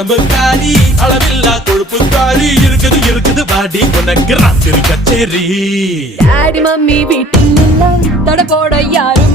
உடம்பு காலி அளவில்லா கொழுப்பு காலி இருக்குது இருக்குது பாடி உனக்கு ராத்திரி கச்சேரி டாடி மம்மி வீட்டில் இல்ல தட போட யாரும்